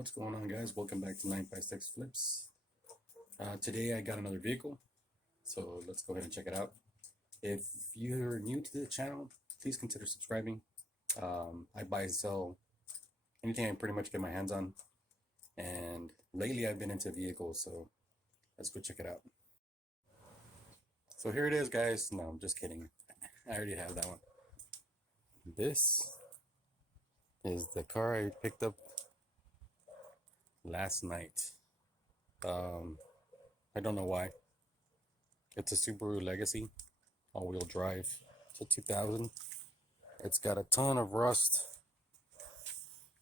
What's going on, guys? Welcome back to 956 Flips. Today I got another vehicle, so let's go ahead and check it out. If you're new to the channel, please consider subscribing. I buy and sell anything I pretty much get my hands on, and lately I've been into vehicles, so let's go check it out. So here it is, guys. No, I'm just kidding. I already have that one. This is the car I picked up last night. I don't know why. It's a Subaru Legacy, all-wheel drive. It's a 2000. It's got a ton of rust.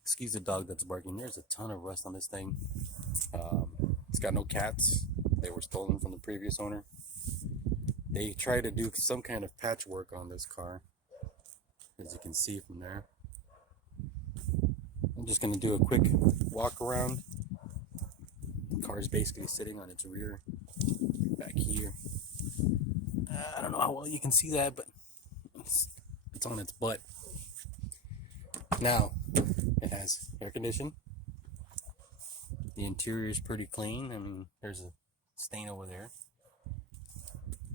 Excuse the dog that's barking. There's a ton of rust on this thing. It's got no cats. They were stolen from the previous owner. They tried to do some kind of patchwork on this car, as you can see from there. I'm just going to do a quick walk around. The car is basically sitting on its rear back here. I don't know how well you can see that, but it's on its butt. Now, it has air conditioning. The interior is pretty clean. I mean, there's a stain over there.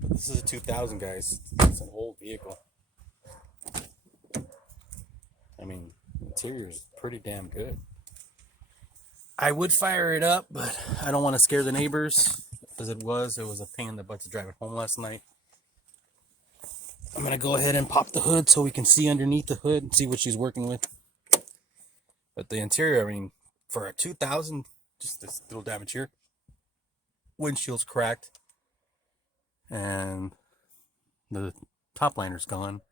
But this is a 2000, guys. It's an old vehicle. I mean, the interior is pretty damn good. I would fire it up, but I don't want to scare the neighbors, as it was a pain in the butt to drive it home last night. I'm going to go ahead and pop the hood so we can see underneath the hood and see what she's working with. But the interior, I mean, for a 2000, just this little damage here. Windshield's cracked. And the top liner's gone.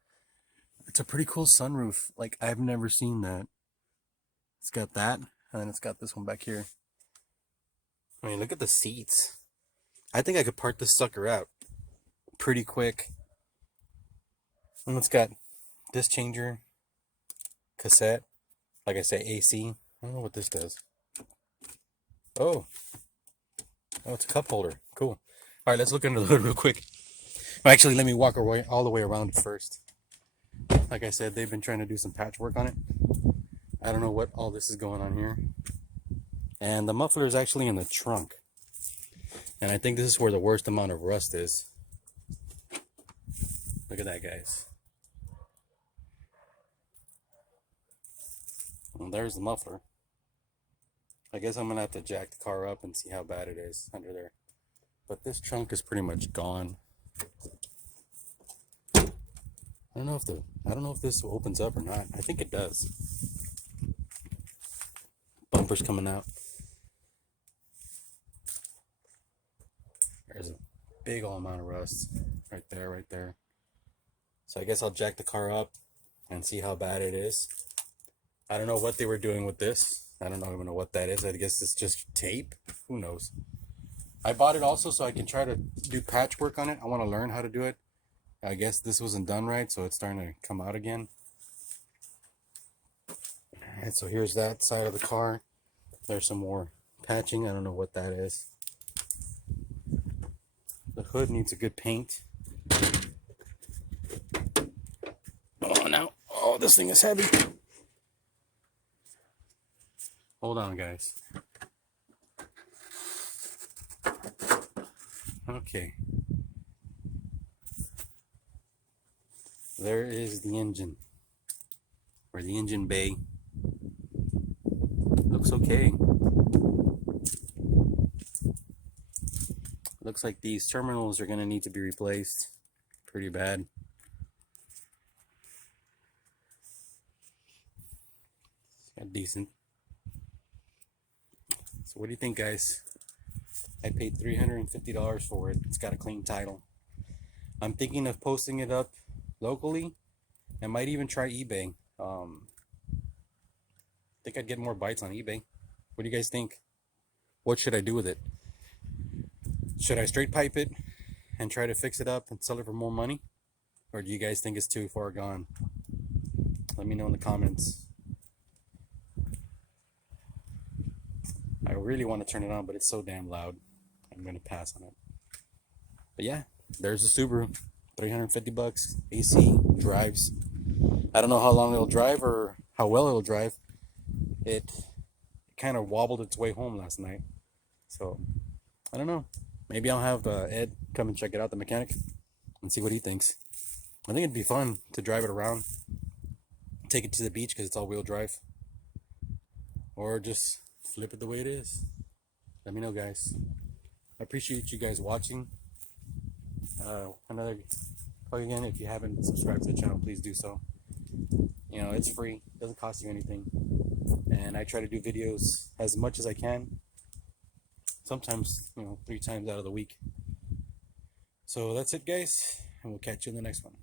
It's a pretty cool sunroof. Like, I've never seen that. It's got that, and then it's got this one back here. I mean, look at the seats. I think I could park this sucker out pretty quick. And it's got this changer, cassette, like I say, AC. I don't know what this does. Oh, it's a cup holder. Cool. All right, let's look under the hood real quick. Actually, let me walk all the way around it first. Like I said, they've been trying to do some patchwork on it. I don't know what all this is going on here. And the muffler is actually in the trunk. And I think this is where the worst amount of rust is. Look at that, guys. Well, there's the muffler. I guess I'm going to have to jack the car up and see how bad it is under there. But this trunk is pretty much gone. I don't know if this opens up or not. I think it does. Bumper's coming out. There's a big old amount of rust right there. So I guess I'll jack the car up and see how bad it is. I don't know what they were doing with this. I don't even know what that is. I guess it's just tape. Who knows? I bought it also so I can try to do patchwork on it. I want to learn how to do it. I guess this wasn't done right, so it's starting to come out again. Alright, so here's that side of the car. There's some more patching. I don't know what that is. The hood needs a good paint. Oh, now. Oh, this thing is heavy. Hold on, guys. Okay. There is the engine, or the engine bay. Looks okay. Looks like these terminals are going to need to be replaced pretty bad. Got decent. So what do you think, guys? I paid $350 for it. It's got a clean title. I'm thinking of posting it up locally. I might even try eBay. I think I'd get more bites on eBay. What do you guys think? What should I do with it? Should I straight pipe it and try to fix it up and sell it for more money? Or do you guys think it's too far gone? Let me know in the comments. I really want to turn it on, but it's so damn loud. I'm going to pass on it. But yeah, there's the Subaru. $350, AC, drives. I don't know how long it'll drive or how well it'll drive. It kind of wobbled its way home last night. So I don't know. Maybe I'll have Ed come and check it out, the mechanic, and see what he thinks. I think it'd be fun to drive it around, take it to the beach because it's all-wheel drive, or just flip it the way it is. Let me know, guys. I appreciate you guys watching. Another plug again, if you haven't subscribed to the channel, please do so. You know, it's free, doesn't cost you anything, and I try to do videos as much as I can, sometimes, you know, 3 times out of the week. So that's it, guys, and we'll catch you in the next one.